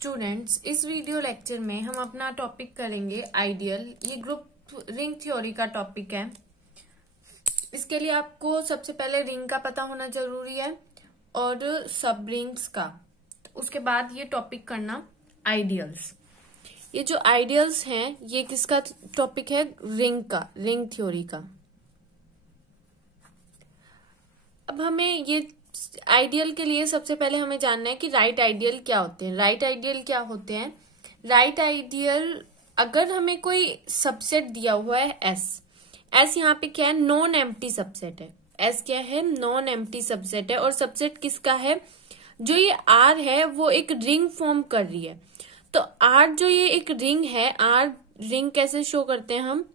Students, इस video lecture में हम अपना टॉपिक करेंगे आइडियल। ये ग्रुप रिंग थ्योरी का टॉपिक है। इसके लिए आपको सबसे पहले रिंग का पता होना जरूरी है और सब रिंग्स का। उसके बाद ये टॉपिक करना आइडियल्स। ये जो आइडियल्स हैं ये किसका टॉपिक है? रिंग का, रिंग थ्योरी का। अब हमें ये आइडियल के लिए सबसे पहले हमें जानना है कि राइट आइडियल क्या होते हैं। राइट आइडियल क्या होते हैं? राइट आइडियल, अगर हमें कोई सबसेट दिया हुआ है एस यहाँ पे क्या है? नॉन एम्प्टी सबसेट है। एस क्या है? नॉन एम्प्टी सबसेट है। और सबसेट किसका है? जो ये आर है वो एक रिंग फॉर्म कर रही है। तो आर जो ये एक रिंग है, आर रिंग कैसे शो करते हैं हम?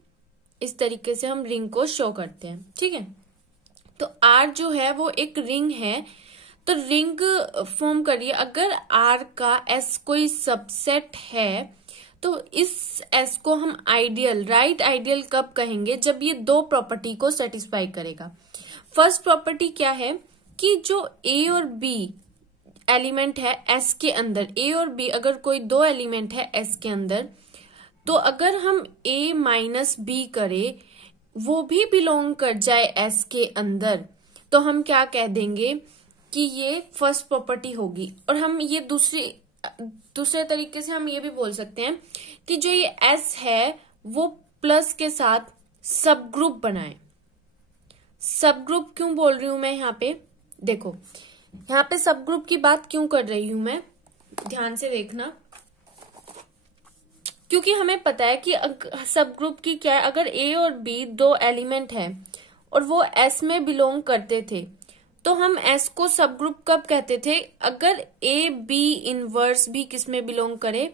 इस तरीके से हम रिंग को शो करते हैं, ठीक है। तो आर जो है वो एक रिंग है, तो रिंग फॉर्म करिए। अगर आर का एस कोई सबसेट है तो इस एस को हम आइडियल, राइट आइडियल कब कहेंगे? जब ये दो प्रॉपर्टी को सेटिस्फाई करेगा। फर्स्ट प्रॉपर्टी क्या है कि जो ए और बी एलिमेंट है एस के अंदर, ए और बी अगर कोई दो एलिमेंट है एस के अंदर, तो अगर हम ए माइनस बी करें, वो भी बिलोंग कर जाए एस के अंदर, तो हम क्या कह देंगे कि ये फर्स्ट प्रॉपर्टी होगी। और हम ये दूसरे तरीके से हम ये भी बोल सकते हैं कि जो ये एस है वो प्लस के साथ सब ग्रुप बनाए। सब ग्रुप क्यों बोल रही हूं मैं यहाँ पे? देखो, यहाँ पे सब ग्रुप की बात क्यों कर रही हूं मैं, ध्यान से देखना। क्योंकि हमें पता है कि सब ग्रुप की क्या है, अगर ए और बी दो एलिमेंट है और वो एस में बिलोंग करते थे, तो हम एस को सब ग्रुप कब कहते थे? अगर ए बी इनवर्स भी किस में बिलोंग करे?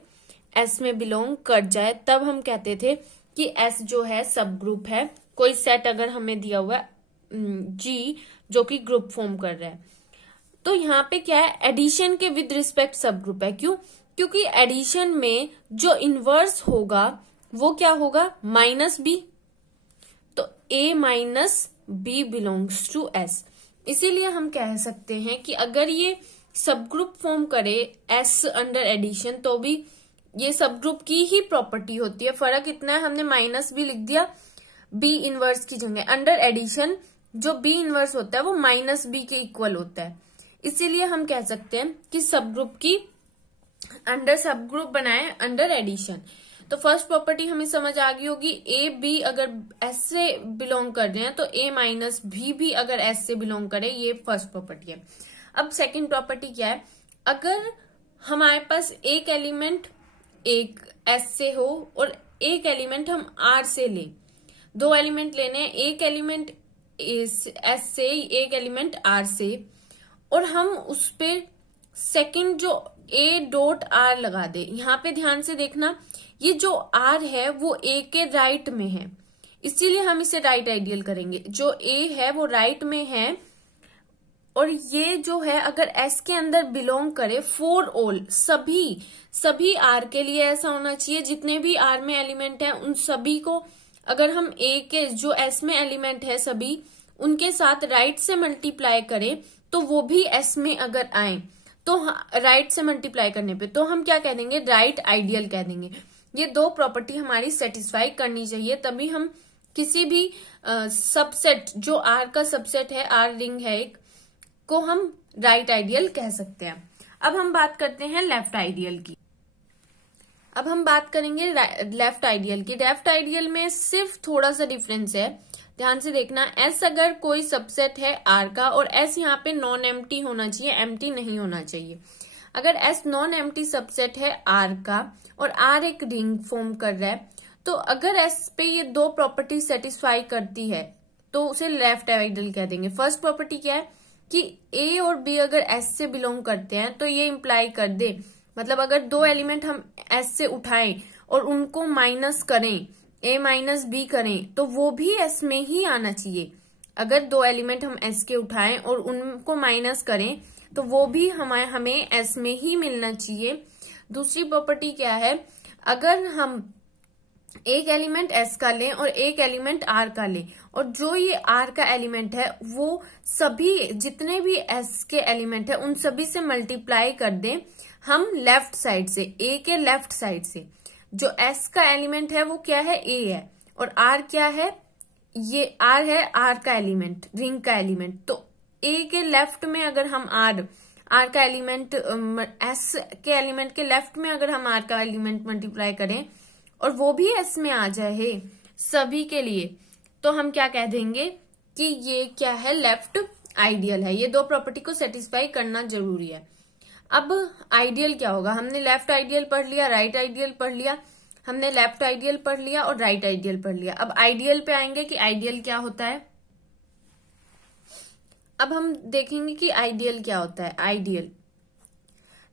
एस में बिलोंग कर जाए, तब हम कहते थे कि एस जो है सब ग्रुप है। कोई सेट अगर हमें दिया हुआ है जी जो कि ग्रुप फॉर्म कर रहा है, तो यहाँ पे क्या है? एडिशन के विद रिस्पेक्ट सब ग्रुप है। क्यों? क्योंकि एडिशन में जो इनवर्स होगा वो क्या होगा? Minus B. तो A minus B belongs to S. इसीलिए हम कह सकते हैं कि अगर ये सब ग्रुप फॉर्म करे एस अंडर एडिशन, तो भी ये सब ग्रुप की ही प्रॉपर्टी होती है। फर्क इतना है, हमने माइनस बी लिख दिया बी इनवर्स की जगह। अंडर एडिशन जो बी इनवर्स होता है वो माइनस बी के इक्वल होता है। इसीलिए हम कह सकते हैं कि सब ग्रुप की अंडर सब ग्रुप बनाए अंडर एडिशन। तो फर्स्ट प्रॉपर्टी हमें समझ आ गई होगी। ए बी अगर एस से बिलोंग कर रहे हैं तो ए माइनस भी अगर एस से बिलोंग करे, ये फर्स्ट प्रॉपर्टी है। अब सेकंड प्रॉपर्टी क्या है? अगर हमारे पास एक एलिमेंट एक एस से हो और एक एलिमेंट हम आर से ले, दो एलिमेंट लेने हैं, एक एलिमेंट एस से एक एलिमेंट आर से, और हम उस पे सेकंड जो ए डॉट आर लगा दे। यहाँ पे ध्यान से देखना, ये जो आर है वो ए के राइट में है, इसीलिए हम इसे राइट आइडियल करेंगे। जो ए है वो राइट में है, और ये जो है अगर एस के अंदर बिलोंग करे, फॉर ऑल, सभी आर के लिए ऐसा होना चाहिए। जितने भी आर में एलिमेंट है उन सभी को अगर हम ए के जो एस में एलिमेंट है सभी उनके साथ राइट से मल्टीप्लाई करें, तो वो भी एस में अगर आए, तो राइट से मल्टीप्लाई करने पे तो हम क्या कह देंगे? राइट आइडियल कह देंगे। ये दो प्रॉपर्टी हमारी सेटिस्फाई करनी चाहिए, तभी हम किसी भी सबसेट जो आर का सबसेट है, आर रिंग है एक, को हम राइट आइडियल कह सकते हैं। अब हम बात करते हैं लेफ्ट आइडियल की। अब हम बात करेंगे लेफ्ट आइडियल की। लेफ्ट आइडियल में सिर्फ थोड़ा सा डिफरेंस है, ध्यान से देखना। एस अगर कोई सबसेट है आर का, और एस यहाँ पे नॉन एम्प्टी होना चाहिए, एम्प्टी नहीं होना चाहिए। अगर एस नॉन एम्प्टी सबसेट है आर का और आर एक रिंग फॉर्म कर रहा है, तो अगर एस पे ये दो प्रॉपर्टी सेटिस्फाई करती है तो उसे लेफ्ट आइडियल कह देंगे। फर्स्ट प्रॉपर्टी क्या है कि ए और बी अगर एस से बिलोंग करते हैं, तो ये इंप्लाई कर दे, मतलब अगर दो एलिमेंट हम एस से उठाएं और उनको माइनस करें, ए माइनस बी करें, तो वो भी एस में ही आना चाहिए। अगर दो एलिमेंट हम एस के उठाएं और उनको माइनस करें, तो वो भी हमें एस में ही मिलना चाहिए। दूसरी प्रॉपर्टी क्या है? अगर हम एक एलिमेंट एस का लें और एक एलिमेंट आर का लें, और जो ये आर का एलिमेंट है वो सभी जितने भी एस के एलिमेंट है उन सभी से मल्टीप्लाई कर दें, हम लेफ्ट साइड से, ए के लेफ्ट साइड से जो एस का एलिमेंट है वो क्या है, ए है, और आर क्या है, ये आर है, आर का एलिमेंट, रिंग का एलिमेंट। तो ए के लेफ्ट में अगर हम आर का एलिमेंट, एस के एलिमेंट के लेफ्ट में अगर हम आर का एलिमेंट मल्टीप्लाई करें और वो भी एस में आ जाए सभी के लिए, तो हम क्या कह देंगे कि ये क्या है, लेफ्ट आइडियल है। ये दो प्रॉपर्टी को सेटिस्फाई करना जरूरी है। अब आइडियल क्या होगा, हमने लेफ्ट आइडियल पढ़ लिया, राइट आइडियल पढ़ लिया, हमने लेफ्ट आइडियल पढ़ लिया और राइट आइडियल पढ़ लिया। अब आइडियल पे आएंगे कि आइडियल क्या होता है। अब हम देखेंगे कि आइडियल क्या होता है। आइडियल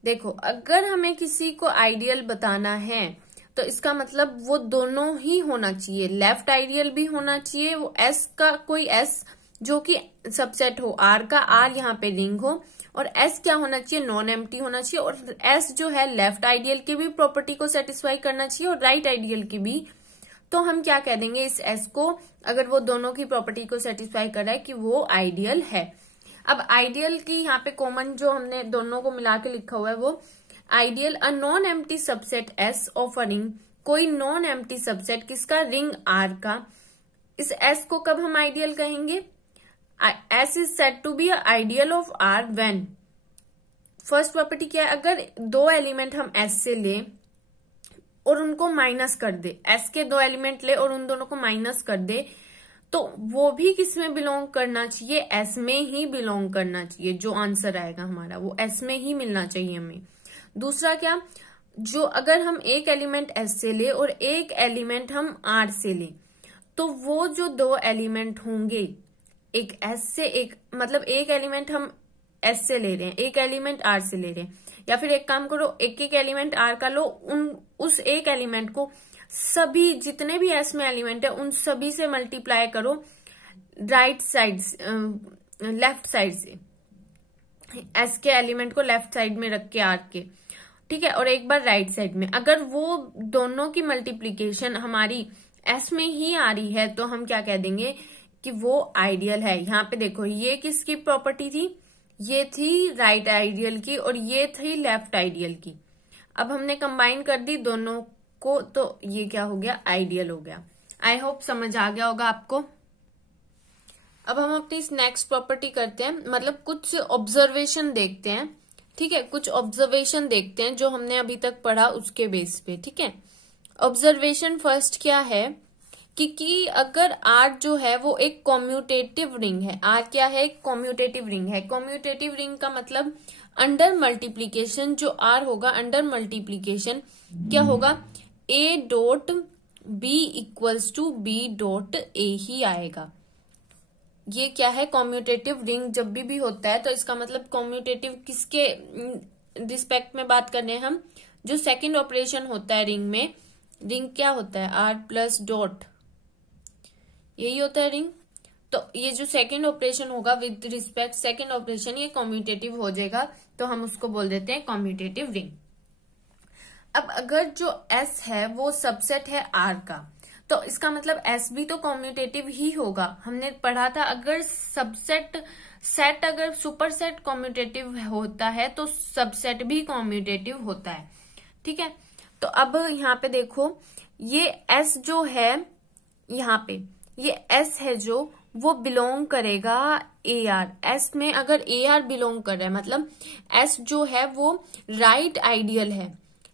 देखो, अगर हमें किसी को आइडियल बताना है तो इसका मतलब वो दोनों ही होना चाहिए, लेफ्ट आइडियल भी होना चाहिए, वो एस का कोई एस जो कि सबसेट हो आर का, आर यहाँ पे रिंग हो, और एस क्या होना चाहिए, नॉन एम्प्टी होना चाहिए, और एस जो है लेफ्ट आइडियल की भी प्रॉपर्टी को सेटिस्फाई करना चाहिए और राइट आइडियल की भी। तो हम क्या कह देंगे इस एस को, अगर वो दोनों की प्रॉपर्टी को सेटिस्फाई कर रहा है, कि वो आइडियल है। अब आइडियल की यहाँ पे कॉमन जो हमने दोनों को मिला के लिखा हुआ है वो ideal, a non empty subset S of a ring, कोई नॉन एम्प्टी सबसेट किसका, रिंग आर का। इस एस को कब हम आइडियल कहेंगे, S is said to be ideal of R when, first property क्या है, अगर दो एलिमेंट हम एस से ले और उनको माइनस कर दे, एस के दो एलिमेंट ले और उन दोनों को माइनस कर दे, तो वो भी किस में बिलोंग करना चाहिए, एस में ही बिलोंग करना चाहिए। जो आंसर आएगा हमारा वो एस में ही मिलना चाहिए हमें। दूसरा क्या, जो अगर हम एक एलिमेंट एस से ले और एक एलिमेंट हम आर से ले, तो वो जो दो एलिमेंट होंगे, एक एस से एक, मतलब एक एलिमेंट हम एस से ले रहे हैं, एक एलिमेंट आर से ले रहे हैं, या फिर एक काम करो, एक एक एलिमेंट आर का लो, उस एक एलिमेंट को सभी जितने भी एस में एलिमेंट है उन सभी से मल्टीप्लाई करो राइट साइड, लेफ्ट साइड से, एस के एलिमेंट को लेफ्ट साइड में रख के आर के, ठीक है, और एक बार राइट साइड में। अगर वो दोनों की मल्टीप्लीकेशन हमारी एस में ही आ रही है तो हम क्या कह देंगे कि वो आइडियल है। यहाँ पे देखो, ये किसकी प्रॉपर्टी थी, ये थी राइट आइडियल की और ये थी लेफ्ट आइडियल की। अब हमने कंबाइन कर दी दोनों को, तो ये क्या हो गया, आइडियल हो गया। आई होप समझ आ गया होगा आपको। अब हम अपनी नेक्स्ट प्रॉपर्टी करते हैं, मतलब कुछ ऑब्जर्वेशन देखते हैं, ठीक है, कुछ ऑब्जर्वेशन देखते हैं जो हमने अभी तक पढ़ा उसके बेस पे, ठीक है। ऑब्जर्वेशन फर्स्ट क्या है कि अगर आर जो है वो एक कॉम्यूटेटिव रिंग है, आर क्या है, कॉम्यूटेटिव रिंग है। कॉम्यूटेटिव रिंग का मतलब अंडर मल्टीप्लीकेशन जो आर होगा, अंडर मल्टीप्लीकेशन क्या होगा, A dot B equals to B dot A ही आएगा। ये क्या है, कॉम्यूटेटिव रिंग जब भी होता है तो इसका मतलब कॉम्यूटेटिव किसके रिस्पेक्ट में बात कर रहे हैं हम, जो सेकंड ऑपरेशन होता है रिंग में, रिंग क्या होता है, आर प्लस डॉट, यही होता है रिंग। तो ये जो सेकंड ऑपरेशन होगा विद रिस्पेक्ट सेकंड ऑपरेशन, ये कॉम्यूटेटिव हो जाएगा, तो हम उसको बोल देते हैं कॉम्यूटेटिव रिंग। अब अगर जो एस है वो सबसेट है आर का, तो इसका मतलब एस भी तो कॉम्यूटेटिव ही होगा। हमने पढ़ा था अगर सबसेट सेट, अगर सुपर सेट कॉम्यूटेटिव होता है तो सबसेट भी कॉम्यूटेटिव होता है, ठीक है। तो अब यहाँ पे देखो, ये एस जो है, यहाँ पे ये एस है जो वो बिलोंग करेगा ए आर। एस में अगर ए आर बिलोंग कर रहा है मतलब एस जो है वो राइट आइडियल है,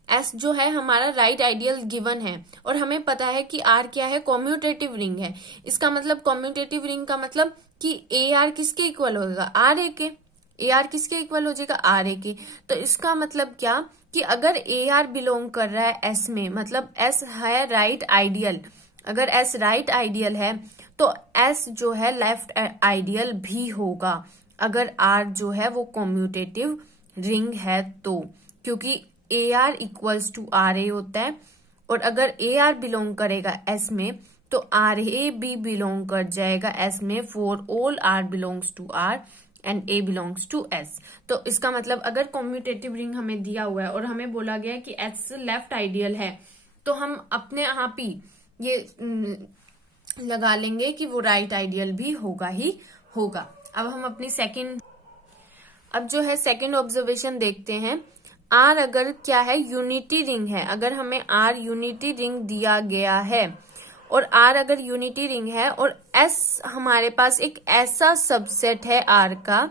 एस जो है हमारा राइट आइडियल गिवन है, और हमें पता है कि आर क्या है, कॉम्यूटेटिव रिंग है। इसका मतलब कॉम्यूटेटिव रिंग का मतलब कि ए आर किसके इक्वल होगा, आर ए के। ए आर किसके इक्वल हो जाएगा, आर ए के। तो इसका मतलब क्या कि अगर ए आर बिलोंग कर रहा है एस में, मतलब एस है राइट आइडियल, अगर एस राइट आइडियल है तो एस जो है लेफ्ट आइडियल भी होगा अगर आर जो है वो कॉम्यूटेटिव रिंग है तो, क्योंकि A R equals to R A होता है, और अगर ए आर बिलोंग करेगा एस में तो आर ए भी बिलोंग कर जाएगा एस में, for all R belongs to R and A belongs to S. तो इसका मतलब अगर कॉम्यूटेटिव रिंग हमें दिया हुआ है और हमें बोला गया है कि एस लेफ्ट आइडियल है, तो हम अपने आप ही ये लगा लेंगे कि वो राइट आइडियल भी होगा ही होगा। अब हम अपनी सेकंड, अब जो है सेकंड ऑब्जर्वेशन देखते हैं। आर अगर क्या है, यूनिटी रिंग है, अगर हमें आर यूनिटी रिंग दिया गया है और आर अगर यूनिटी रिंग है और एस हमारे पास एक ऐसा सबसेट है आर का,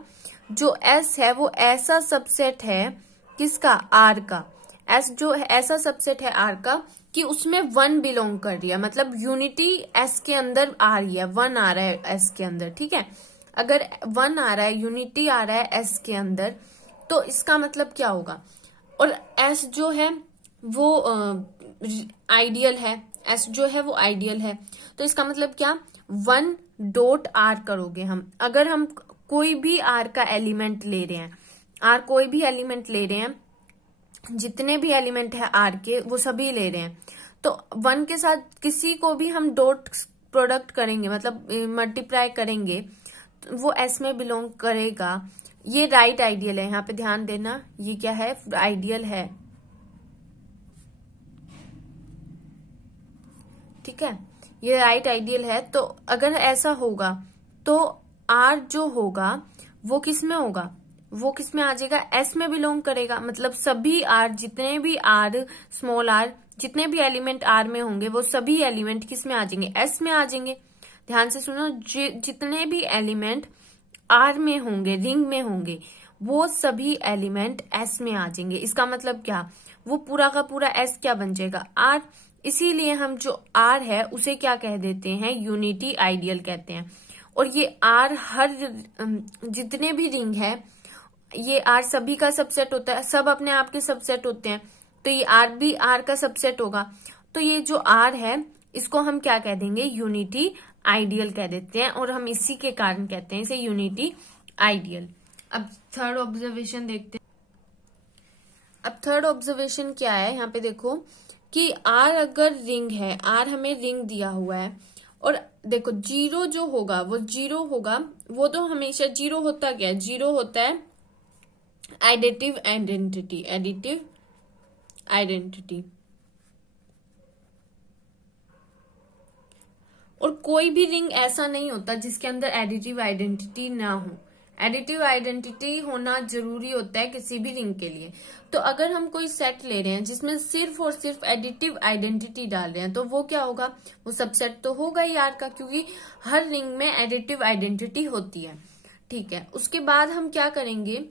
जो एस है वो ऐसा सबसेट है किसका, आर का। एस जो है ऐसा सबसेट है आर का कि उसमें 1 बिलोंग कर रही है, मतलब यूनिटी एस के अंदर आ रही है, 1 आ रहा है एस के अंदर, ठीक है। अगर 1 आ रहा है, यूनिटी आ रहा है एस के अंदर, तो इसका मतलब क्या होगा, और एस जो है वो आइडियल है, एस जो है वो आइडियल है, तो इसका मतलब क्या, 1 डॉट आर करोगे हम। अगर हम कोई भी आर का एलिमेंट ले रहे हैं, आर कोई भी एलिमेंट ले रहे हैं, जितने भी एलिमेंट है आर के वो सभी ले रहे हैं, तो 1 के साथ किसी को भी हम डॉट प्रोडक्ट करेंगे, मतलब मल्टीप्लाई करेंगे, तो वो एस में बिलोंग करेगा। ये राइट आइडियल है, यहाँ पे ध्यान देना, ये क्या है, आइडियल है, ठीक है, ये राइट आइडियल है। तो अगर ऐसा होगा तो आर जो होगा वो किस में होगा, वो किस में आ जाएगा, एस में बिलोंग करेगा, मतलब सभी आर, जितने भी आर, स्मॉल आर, जितने भी एलिमेंट आर में होंगे वो सभी एलिमेंट किस में आ जाएंगे, एस में आ जाएंगे। ध्यान से सुनो, जितने भी एलिमेंट आर में होंगे, रिंग में होंगे, वो सभी एलिमेंट एस में आ जाएंगे। इसका मतलब क्या, वो पूरा का पूरा एस क्या बन जाएगा, आर। इसीलिए हम जो आर है उसे क्या कह देते हैं, यूनिटी आइडियल कहते हैं। और ये आर हर जितने भी रिंग है, ये आर सभी का सबसेट होता है, सब अपने आप के सबसेट होते हैं, तो ये आर भी आर का सबसेट होगा। तो ये जो आर है इसको हम क्या कह देंगे, यूनिटी आइडियल कह देते हैं, और हम इसी के कारण कहते हैं इसे यूनिटी आइडियल। अब थर्ड ऑब्जर्वेशन देखते हैं। अब थर्ड ऑब्जर्वेशन क्या है, यहाँ पे देखो कि आर अगर रिंग है, आर हमें रिंग दिया हुआ है, और देखो जीरो जो होगा वो जीरो होगा, वो तो हमेशा जीरो होता क्या है, जीरो होता है एडिटिव आइडेंटिटी, एडिटिव आइडेंटिटी। और कोई भी रिंग ऐसा नहीं होता जिसके अंदर एडिटिव आइडेंटिटी ना हो, एडिटिव आइडेंटिटी होना जरूरी होता है किसी भी रिंग के लिए। तो अगर हम कोई सेट ले रहे हैं जिसमें सिर्फ और सिर्फ एडिटिव आइडेंटिटी डाल रहे हैं, तो वो क्या होगा, वो सबसेट तो होगा ही आर का, क्योंकि हर रिंग में एडिटिव आइडेंटिटी होती है, ठीक है। उसके बाद हम क्या करेंगे,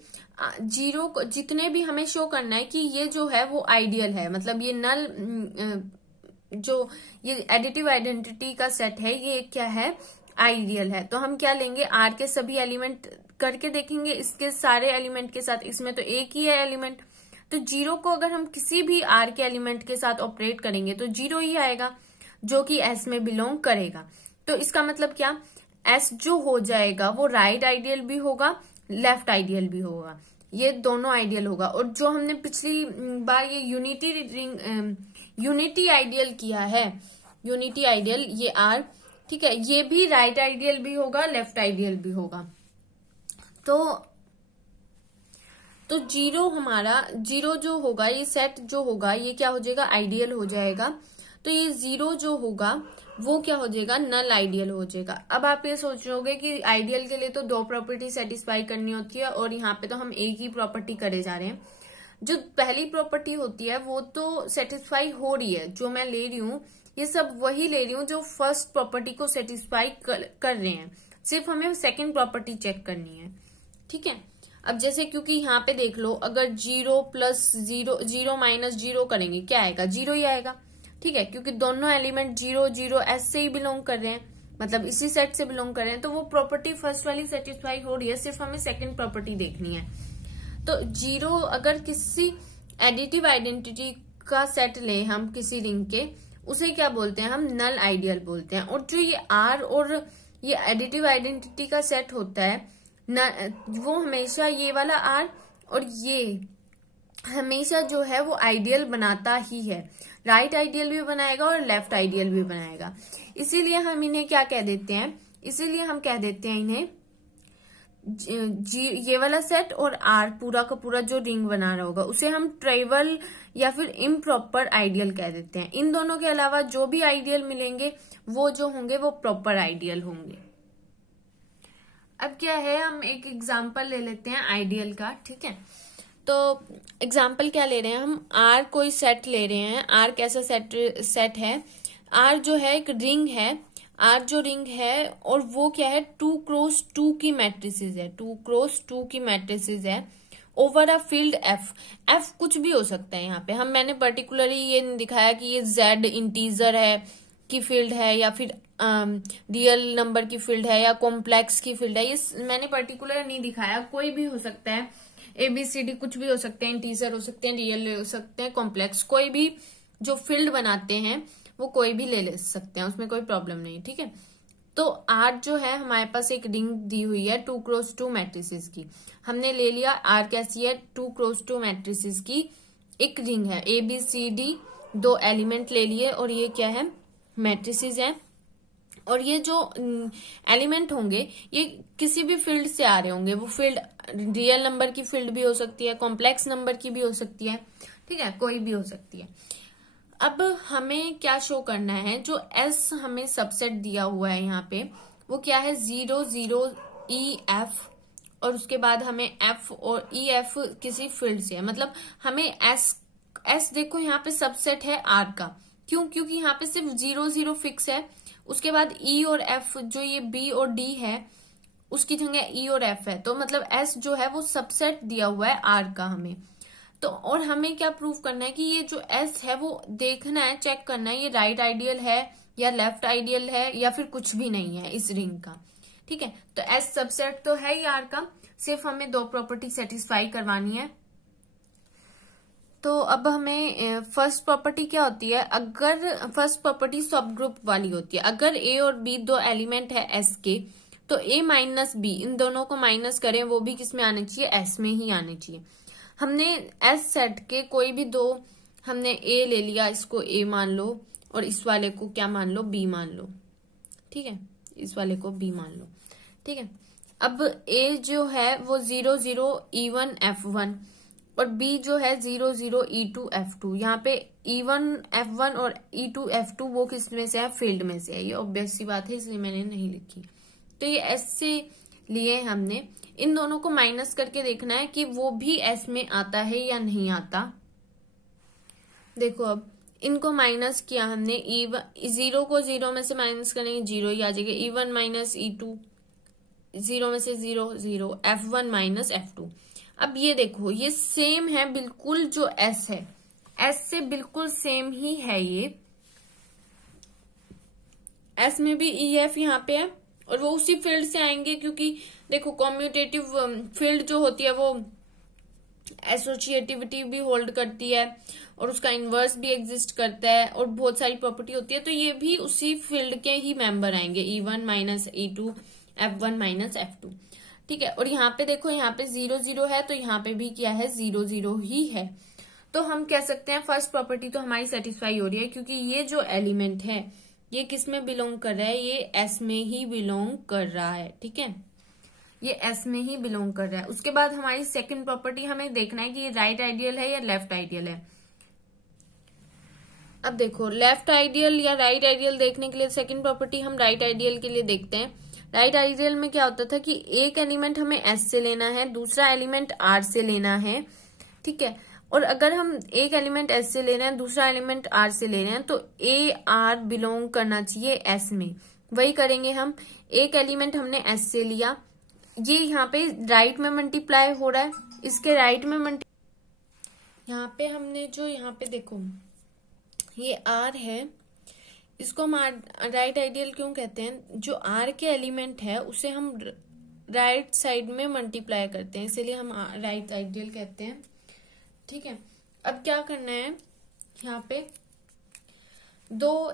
जीरो को जितने भी हमें शो करना है कि ये जो है वो आइडियल है, मतलब ये नल जो ये एडिटिव आइडेंटिटी का सेट है ये क्या है, आइडियल है। तो हम क्या लेंगे, आर के सभी एलिमेंट करके देखेंगे, इसके सारे एलिमेंट के साथ, इसमें तो एक ही है एलिमेंट, तो जीरो को अगर हम किसी भी आर के एलिमेंट के साथ ऑपरेट करेंगे तो जीरो ही आएगा, जो कि एस में बिलोंग करेगा। तो इसका मतलब क्या, एस जो हो जाएगा वो राइट आइडियल भी होगा, लेफ्ट आइडियल भी होगा, ये दोनों आइडियल होगा। और जो हमने पिछली बार ये यूनिटी आइडियल किया है, यूनिटी आइडियल ये आर, ठीक है, ये भी राइट आइडियल भी होगा, लेफ्ट आइडियल भी होगा। तो जीरो हमारा, जीरो जो होगा, ये सेट जो होगा ये क्या हो जाएगा, आइडियल हो जाएगा। तो ये जीरो जो होगा वो क्या हो जाएगा, नल आइडियल हो जाएगा। अब आप ये सोच रहे होगे कि आइडियल के लिए तो 2 प्रॉपर्टी सेटिस्फाई करनी होती है, और यहाँ पे तो हम एक ही प्रॉपर्टी करे जा रहे हैं। जो पहली प्रॉपर्टी होती है वो तो सेटिस्फाई हो रही है, जो मैं ले रही हूँ ये सब वही ले रही हूँ जो फर्स्ट प्रॉपर्टी को सेटिस्फाई कर रहे हैं, सिर्फ हमें सेकंड प्रॉपर्टी चेक करनी है, ठीक है। अब जैसे क्योंकि यहाँ पे देख लो, अगर 0 प्लस 0, 0 माइनस 0 करेंगे क्या आएगा, 0 ही आएगा, ठीक है, क्योंकि दोनों एलिमेंट 0 0 एस से ही बिलोंग कर रहे हैं, मतलब इसी सेट से बिलोंग कर रहे हैं, तो वो प्रॉपर्टी फर्स्ट वाली सेटिस्फाई हो रही है, सिर्फ हमें सेकंड प्रॉपर्टी देखनी है। तो 0 अगर किसी एडिटिव आइडेंटिटी का सेट ले हम किसी रिंग के, उसे क्या बोलते हैं, हम नल आइडियल बोलते हैं। और जो ये आर और ये एडिटिव आइडेंटिटी का सेट होता है वो हमेशा ये वाला आर और ये हमेशा जो है वो आइडियल बनाता ही है, राइट आइडियल भी बनाएगा और लेफ्ट आइडियल भी बनाएगा। इसीलिए हम इन्हें क्या कह देते हैं, इसीलिए हम कह देते हैं इन्हें ये वाला सेट और आर पूरा का पूरा जो रिंग बना रहा होगा उसे हम ट्राइवल या फिर इम्प्रॉपर आइडियल कह देते हैं। इन दोनों के अलावा जो भी आइडियल मिलेंगे वो जो होंगे वो प्रॉपर आइडियल होंगे। अब क्या है, हम एक एग्जांपल ले लेते हैं आइडियल का, ठीक है। तो एग्जाम्पल क्या ले रहे हैं हम, आर कोई सेट ले रहे हैं। आर कैसा सेट है, आर जो है एक रिंग है, आर जो रिंग है और वो क्या है 2x2 की मैट्रिसेस है, 2x2 की मैट्रिसेस है over a field F. F कुछ भी हो सकता है यहाँ पे, मैंने पर्टिकुलरली ये नहीं दिखाया कि ये जेड इंटीजर है की फील्ड है या फिर रियल नंबर की फील्ड है या कॉम्प्लेक्स की फील्ड है, ये मैंने पर्टिकुलर नहीं दिखाया। कोई भी हो सकता है, ABCD कुछ भी हो सकते हैं, इंटीजर हो सकते हैं, रियल हो सकते हैं, कॉम्प्लेक्स, कोई भी जो फील्ड बनाते हैं वो कोई भी ले सकते हैं, उसमें कोई प्रॉब्लम नहीं। ठीक है, तो आर जो है हमारे पास एक रिंग दी हुई है 2x2 मैट्रिसेस की, हमने ले लिया आर कैसी है 2x2 मैट्रिसेस की एक रिंग है, ABCD 2 एलिमेंट ले लिए और ये क्या है मैट्रिसेस है। और ये जो एलिमेंट होंगे ये किसी भी फील्ड से आ रहे होंगे, वो फील्ड रियल नंबर की फील्ड भी हो सकती है, कॉम्प्लेक्स नंबर की भी हो सकती है, ठीक है, कोई भी हो सकती है। अब हमें क्या शो करना है, जो एस हमें सबसेट दिया हुआ है यहाँ पे वो क्या है 0 0 EF, और उसके बाद हमें F और EF किसी फील्ड से है, मतलब हमें एस देखो यहाँ पे सबसेट है आर का, क्यों, क्योंकि यहाँ पे सिर्फ 0 0 फिक्स है, उसके बाद E और F जो ये B और D है उसकी जगह E और F है, तो मतलब S जो है वो सबसेट दिया हुआ है R का हमें। तो और हमें क्या प्रूव करना है कि ये जो S है वो देखना है, चेक करना है ये राइट आइडियल है या लेफ्ट आइडियल है या फिर कुछ भी नहीं है इस रिंग का। ठीक है, तो S सबसेट तो है ही R का, सिर्फ हमें 2 प्रॉपर्टी सेटिस्फाई करवानी है। तो अब हमें फर्स्ट प्रॉपर्टी क्या होती है, अगर फर्स्ट प्रॉपर्टी सब ग्रुप वाली होती है, अगर A और B 2 एलिमेंट है S के, तो A माइनस B इन दोनों को माइनस करें, वो भी किस में आने चाहिए, S में ही आने चाहिए। हमने S सेट के कोई भी 2, हमने A ले लिया, इसको A मान लो और इस वाले को क्या मान लो, B मान लो, ठीक है, इस वाले को B मान लो, ठीक है। अब A जो है वो 0 0 E1 F1 और B जो है 0 0 E2 F2। यहाँ पे E1 F1 और E2 F2 वो किस में से है, फील्ड में से है, ये ऑब्वियस सी बात है इसलिए मैंने नहीं लिखी। तो ये S से लिए हमने, इन दोनों को माइनस करके देखना है कि वो भी S में आता है या नहीं आता। देखो अब इनको माइनस किया हमने, जीरो को 0 में से माइनस करेंगे 0 ही आ जाएगा, E1 माइनस E2, 0 में से 0 0, F1 माइनस F2। अब ये देखो ये सेम है बिल्कुल, जो S है S से बिल्कुल सेम ही है, ये S में भी EF यहाँ पे है और वो उसी फील्ड से आएंगे, क्योंकि देखो कॉम्यूटेटिव फील्ड जो होती है वो एसोसिएटिविटी भी होल्ड करती है और उसका इनवर्स भी एग्जिस्ट करता है और बहुत सारी प्रॉपर्टी होती है, तो ये भी उसी फील्ड के ही मेंबर आएंगे, E1 minus E2 F1 minus F2। ठीक है, और यहाँ पे देखो यहाँ पे 0 0 है तो यहाँ पे भी क्या है 0 0 ही है। तो हम कह सकते हैं फर्स्ट प्रॉपर्टी तो हमारी सेटिस्फाई हो रही है, क्योंकि ये जो एलिमेंट है ये किस में बिलोंग कर रहा है, ये S में ही बिलोंग कर रहा है। ठीक है, ये S में ही बिलोंग कर रहा है। उसके बाद हमारी सेकंड प्रॉपर्टी हमें देखना है कि ये राइट आइडियल है या लेफ्ट आइडियल है। अब देखो लेफ्ट आइडियल या राइट आइडियल देखने के लिए सेकंड प्रॉपर्टी हम राइट आइडियल के लिए देखते हैं। राइट आइडियल में क्या होता था कि एक एलिमेंट हमें S से लेना है, दूसरा एलिमेंट R से लेना है। ठीक है, और अगर हम एक एलिमेंट S से ले रहे हैं, दूसरा एलिमेंट R से ले रहे हैं, तो A R बिलोंग करना चाहिए S में। वही करेंगे हम, एक एलिमेंट हमने S से लिया, ये यहाँ पे राइट में मल्टीप्लाई हो रहा है, इसके राइट में यहाँ पे हमने जो यहाँ पे देखो ये R है, इसको हम राइट आइडियल क्यों कहते हैं, जो R के एलिमेंट है उसे हम राइट साइड में मल्टीप्लाई करते हैं, इसीलिए हम राइट आइडियल कहते हैं। ठीक है, अब क्या करना है, यहाँ पे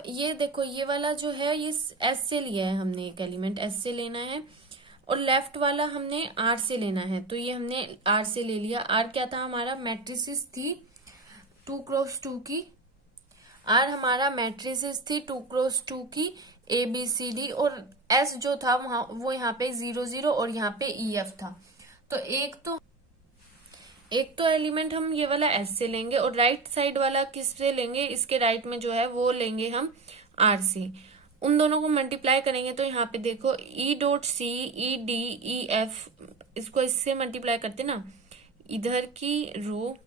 ये देखो ये वाला जो है ये S से लिया है हमने, एक एलिमेंट S से लेना है और लेफ्ट वाला हमने R से लेना है, तो ये हमने R से ले लिया। R क्या था हमारा, मैट्रिसेस थी 2x2 की, R हमारा मैट्रिसेस थी 2x2 की ABCD, और S जो था वो यहाँ पे 0 0 और यहाँ पे EF था। तो एक तो एलिमेंट हम ये वाला S से लेंगे और राइट साइड वाला किस से लेंगे, इसके राइट में जो है वो लेंगे हम R से। उन दोनों को मल्टीप्लाई करेंगे तो यहाँ पे देखो E.C E D E F, इसको इससे मल्टीप्लाई करते ना, इधर की रो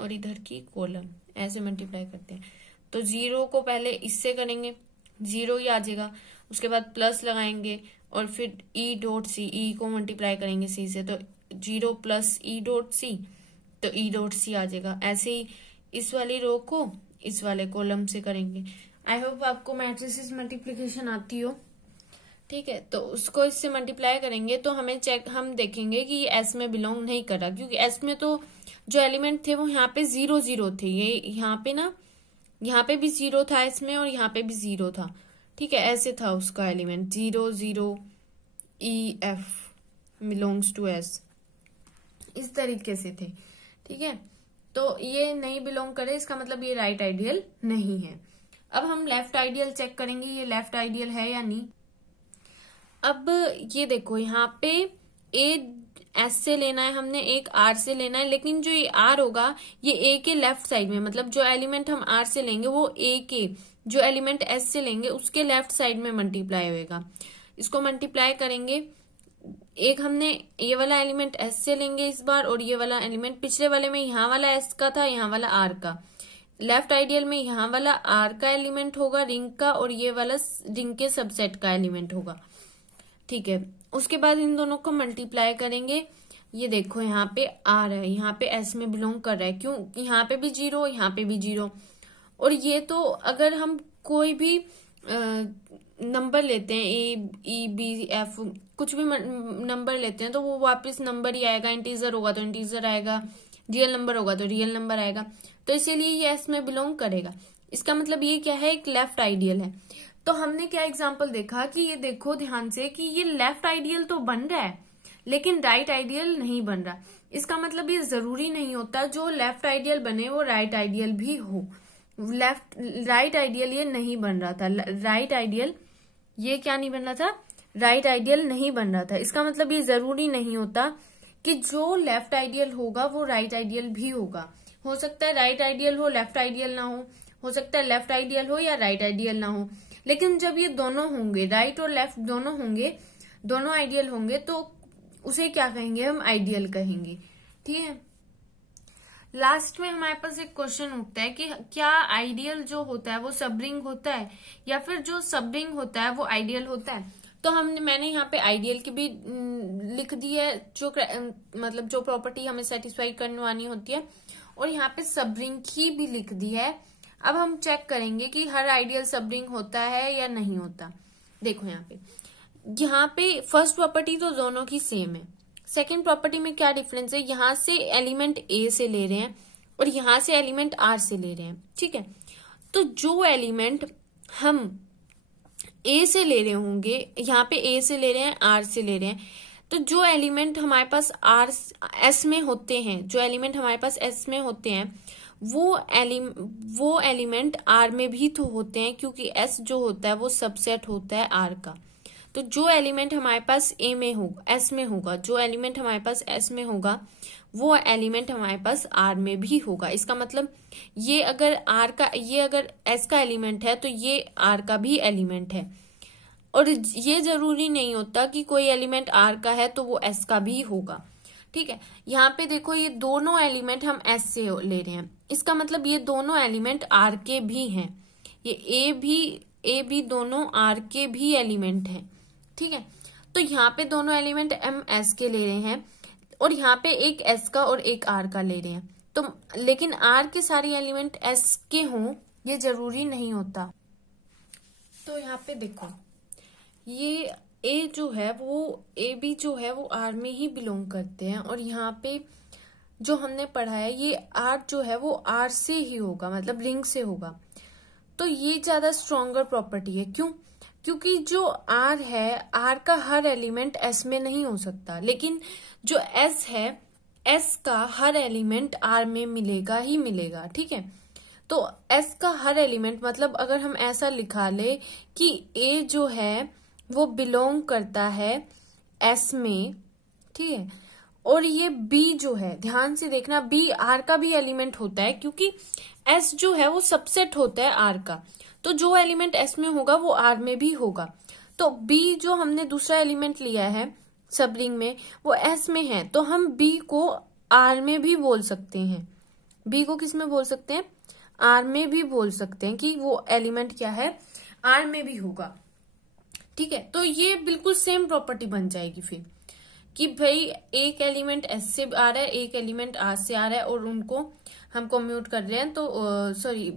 और इधर की कॉलम ऐसे मल्टीप्लाई करते हैं। तो 0 को पहले इससे करेंगे, 0 ही आ जाएगा। उसके बाद प्लस लगाएंगे और फिर ई डॉट सी, ई को मल्टीप्लाई करेंगे सी से, तो 0 प्लस ई डॉट सी, तो ई डॉट सी आ जाएगा। ऐसे ही इस वाली रो को इस वाले कॉलम से करेंगे। आई होप आपको मैट्रिसेस मल्टीप्लिकेशन आती हो। ठीक है, तो उसको इससे मल्टीप्लाई करेंगे तो हम देखेंगे कि एस में बिलोंग नहीं कर रहा, क्योंकि एस में तो जो एलिमेंट थे वो यहाँ पे 0 0 थे। ये यहाँ पे ना, यहाँ पे भी 0 था इसमें और यहाँ पे भी 0 था। ठीक है, ऐसे था उसका element 0 0 E F belongs to S, इस तरीके से थे। ठीक है, तो ये नहीं बिलोंग करे, इसका मतलब ये राइट आइडियल नहीं है। अब हम लेफ्ट आइडियल चेक करेंगे, ये लेफ्ट आइडियल है या नहीं। अब ये देखो, यहाँ पे ए एस से लेना है हमने, एक आर से लेना है, लेकिन जो ये आर होगा ये ए के लेफ्ट साइड में, मतलब जो एलिमेंट हम आर से लेंगे वो ए के जो एलिमेंट एस से लेंगे उसके लेफ्ट साइड में मल्टीप्लाई होएगा। इसको मल्टीप्लाई करेंगे, एक हमने ये वाला एलिमेंट एस से लेंगे इस बार, और ये वाला एलिमेंट पिछले वाले में यहाँ वाला एस का था, यहाँ वाला आर का। लेफ्ट आइडियल में यहाँ वाला आर का एलिमेंट होगा रिंग का, और ये वाला रिंग के सबसेट का एलिमेंट होगा। ठीक है, उसके बाद इन दोनों को मल्टीप्लाई करेंगे। ये देखो यहाँ पे आर है, यहाँ पे एस में बिलोंग कर रहा है, क्यों, यहाँ पे भी 0, यहाँ पे भी 0। और ये तो अगर हम कोई भी नंबर लेते हैं, ए ई बी एफ, कुछ भी नंबर लेते हैं तो वो वापस नंबर ही आएगा। इंटीजर होगा तो इंटीजर आएगा, रियल नंबर होगा तो रियल नंबर आएगा। तो इसीलिए ये एस में बिलोंग करेगा। इसका मतलब ये क्या है, एक लेफ्ट आइडियल है। तो हमने क्या एग्जाम्पल देखा कि ये देखो ध्यान से कि ये लेफ्ट आइडियल तो बन रहा है लेकिन राइट आइडियल नहीं बन रहा। इसका मतलब ये जरूरी नहीं होता जो लेफ्ट आइडियल बने वो राइट आइडियल भी हो। राइट आइडियल ये नहीं बन रहा था, राइट आइडियल ये क्या नहीं बन रहा था, राइट आइडियल नहीं बन रहा था। इसका मतलब ये जरूरी नहीं होता कि जो लेफ्ट आइडियल होगा वो राइट आइडियल भी होगा। हो सकता है राइट आइडियल हो, लेफ्ट आइडियल ना हो सकता है लेफ्ट आइडियल हो या राइट आइडियल ना हो। लेकिन जब ये दोनों होंगे, राइट और लेफ्ट दोनों होंगे, दोनों आइडियल होंगे, तो उसे क्या कहेंगे, हम आइडियल कहेंगे। ठीक है, लास्ट में हमारे पास एक क्वेश्चन उठता है कि क्या आइडियल जो होता है वो सबरिंग होता है या फिर जो सबरिंग होता है वो आइडियल होता है। तो मैंने यहाँ पे आइडियल की भी लिख दी है, जो मतलब जो प्रॉपर्टी हमें सेटिस्फाई करवानी होती है, और यहाँ पे सबरिंग की भी लिख दी है। अब हम चेक करेंगे कि हर आइडियल सबरिंग होता है या नहीं होता। देखो यहाँ पे फर्स्ट प्रॉपर्टी तो दोनों की सेम है। सेकंड प्रॉपर्टी में क्या डिफरेंस है, यहाँ से एलिमेंट ए से ले रहे हैं और यहाँ से एलिमेंट आर से ले रहे हैं। ठीक है, तो जो एलिमेंट हम ए से ले रहे होंगे, यहाँ पे ए से ले रहे हैं, आर से ले रहे हैं, तो जो एलिमेंट हमारे पास एस में होते हैं, जो एलिमेंट हमारे पास एस में होते हैं वो एलिमेंट आर में भी तो होते हैं, क्योंकि एस जो होता है वो सबसेट होता है आर का। तो जो एलिमेंट हमारे पास ए में होगा, एस में होगा, जो एलिमेंट हमारे पास एस में होगा वो एलिमेंट हमारे पास आर में भी होगा। इसका मतलब ये अगर एस का एलिमेंट है तो ये आर का भी एलिमेंट है। और ये जरूरी नहीं होता कि कोई एलिमेंट आर का है तो वो एस का भी होगा। ठीक है, यहाँ पे देखो ये दोनों एलिमेंट हम एस से ले रहे हैं, इसका मतलब ये दोनों एलिमेंट आर के भी हैं। ये ए भी दोनों आर के भी एलिमेंट हैं। ठीक है, तो यहाँ पे दोनों एलिमेंट हम एस के ले रहे हैं और यहाँ पे एक एस का और एक आर का ले रहे हैं। तो लेकिन आर के सारे एलिमेंट एस के हों ये जरूरी नहीं होता। तो यहाँ पे देखो ये ए जो है वो ए बी जो है वो आर में ही बिलोंग करते हैं, और यहाँ पे जो हमने पढ़ा है ये आर जो है वो आर से ही होगा, मतलब रिंग से होगा। तो ये ज्यादा स्ट्रॉन्गर प्रॉपर्टी है। क्यों? क्योंकि जो आर है, आर का हर एलिमेंट एस में नहीं हो सकता, लेकिन जो एस है, एस का हर एलिमेंट आर में मिलेगा ही मिलेगा। ठीक है, तो एस का हर एलिमेंट मतलब अगर हम ऐसा लिखा ले कि ए जो है वो बिलोंग करता है एस में, ठीक है, और ये बी जो है, ध्यान से देखना, बी आर का भी एलिमेंट होता है, क्योंकि एस जो है वो सबसेट होता है आर का। तो जो एलिमेंट एस में होगा वो आर में भी होगा। तो बी जो हमने दूसरा एलिमेंट लिया है सबरिंग में वो एस में है, तो हम बी को आर में भी बोल सकते हैं, बी को किस में बोल सकते हैं, आर में भी बोल सकते हैं कि वो एलिमेंट क्या है, आर में भी होगा। ठीक है, तो ये बिल्कुल सेम प्रॉपर्टी बन जाएगी फिर कि भाई एक एलिमेंट एस से आ रहा है, एक एलिमेंट आर से आ रहा है और उनको हम कम्यूट कर रहे हैं, तो सॉरी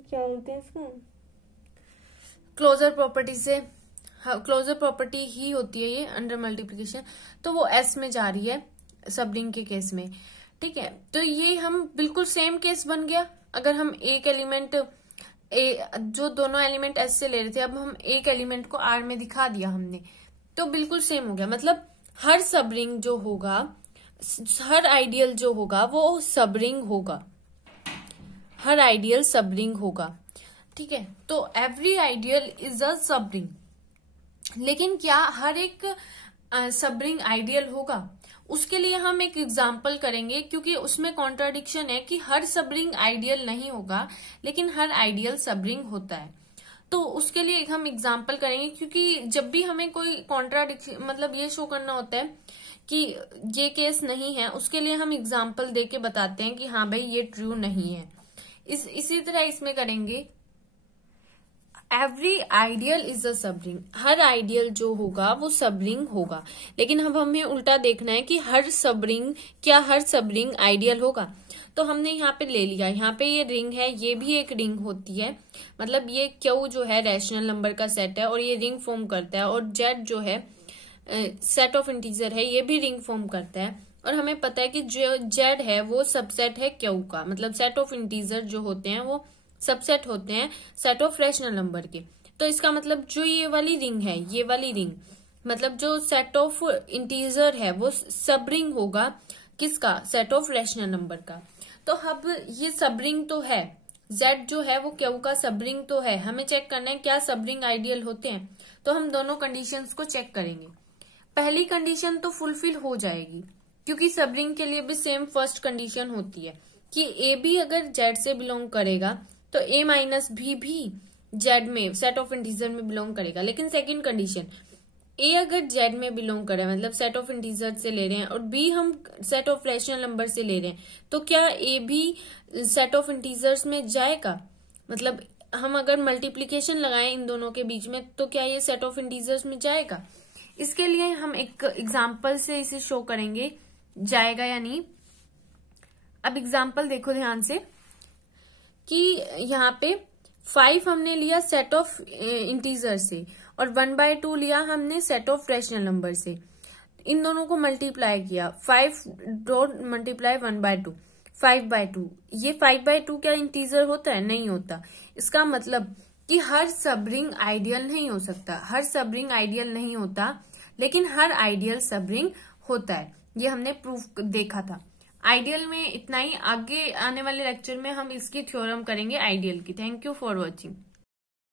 क्या बोलते हैं इसको, क्लोजर प्रॉपर्टी से, क्लोजर प्रॉपर्टी ही होती है ये अंडर मल्टीप्लिकेशन, तो वो एस में जा रही है सब रिंग के केस में। ठीक है, तो ये हम बिल्कुल सेम केस बन गया। अगर हम एक एलिमेंट जो दोनों एलिमेंट एस से ले रहे थे, अब हम एक एलिमेंट को आर में दिखा दिया हमने, तो बिल्कुल सेम हो गया। मतलब हर सब रिंग जो होगा, हर आइडियल जो होगा वो सब रिंग होगा, हर आइडियल सब रिंग होगा। ठीक है, तो एवरी आइडियल इज अ सब रिंग। लेकिन क्या हर एक सब रिंग आइडियल होगा, उसके लिए हम एक एग्जाम्पल करेंगे, क्योंकि उसमें कॉन्ट्राडिक्शन है कि हर सब रिंग आइडियल नहीं होगा लेकिन हर आइडियल सब रिंग होता है। तो उसके लिए हम एग्जाम्पल करेंगे, क्योंकि जब भी हमें कोई कॉन्ट्राडिक्शन मतलब ये शो करना होता है कि ये केस नहीं है, उसके लिए हम एग्जाम्पल देके बताते हैं कि हाँ भाई ये ट्रू नहीं है। इसी तरह इसमें करेंगे, एवरी आइडियल इज अ सब रिंग, हर आइडियल जो होगा वो सब रिंग होगा। लेकिन अब हमें उल्टा देखना है कि हर सब रिंग, क्या हर सब रिंग आइडियल होगा। तो हमने यहाँ पे ले लिया, यहाँ पे ये रिंग है, ये भी एक रिंग होती है, मतलब ये क्यू जो है रैशनल नंबर का सेट है और ये रिंग फॉर्म करता है, और जेड जो है सेट ऑफ इंटीजर है, ये भी रिंग फॉर्म करता है। और हमें पता है कि जो जेड है वो सबसेट है क्यू का, मतलब सेट ऑफ इंटीजर जो होते हैं वो सबसेट होते हैं सेट ऑफ रैशनल नंबर के। तो इसका मतलब जो ये वाली रिंग है, ये वाली रिंग मतलब जो सेट ऑफ इंटीजर है वो सब रिंग होगा किसका, सेट ऑफ रैशनल नंबर का। तो अब ये सब रिंग तो है, जेड जो है वो क्यू का सब रिंग तो है, हमें चेक करना है क्या सब रिंग आइडियल होते हैं। तो हम दोनों कंडीशंस को चेक करेंगे। पहली कंडीशन तो फुलफिल हो जाएगी, क्योंकि सब रिंग के लिए भी सेम फर्स्ट कंडीशन होती है कि ए बी अगर जेड से बिलोंग करेगा तो ए माइनस भी जेड में सेट ऑफ इंटीजर में बिलोंग करेगा। लेकिन सेकंड कंडीशन, ए अगर जेड में बिलोंग करे मतलब सेट ऑफ इंटीजर से ले रहे हैं और बी हम सेट ऑफ रैशनल नंबर से ले रहे हैं, तो क्या ए भी सेट ऑफ इंटीजर्स में जाएगा। मतलब हम अगर मल्टीप्लीकेशन लगाएं इन दोनों के बीच में तो क्या ये सेट ऑफ इंटीजर्स में जाएगा। इसके लिए हम एक एग्जाम्पल से इसे शो करेंगे जाएगा या नहीं। अब एग्जाम्पल देखो ध्यान से कि यहाँ पे 5 हमने लिया सेट ऑफ इंटीजर से और 1/2 लिया हमने सेट ऑफ रैशनल नंबर से। इन दोनों को मल्टीप्लाई किया, 5 डॉट मल्टीप्लाई 1/2, 5/2। ये 5/2 क्या इंटीजर होता है, नहीं होता। इसका मतलब कि हर सब रिंग आइडियल नहीं हो सकता, हर सब रिंग आइडियल नहीं होता, लेकिन हर आइडियल सब रिंग होता है। ये हमने प्रूफ देखा था। आइडियल में इतना ही, आगे आने वाले लेक्चर में हम इसकी थ्योरम करेंगे आइडियल की। Thank you for watching.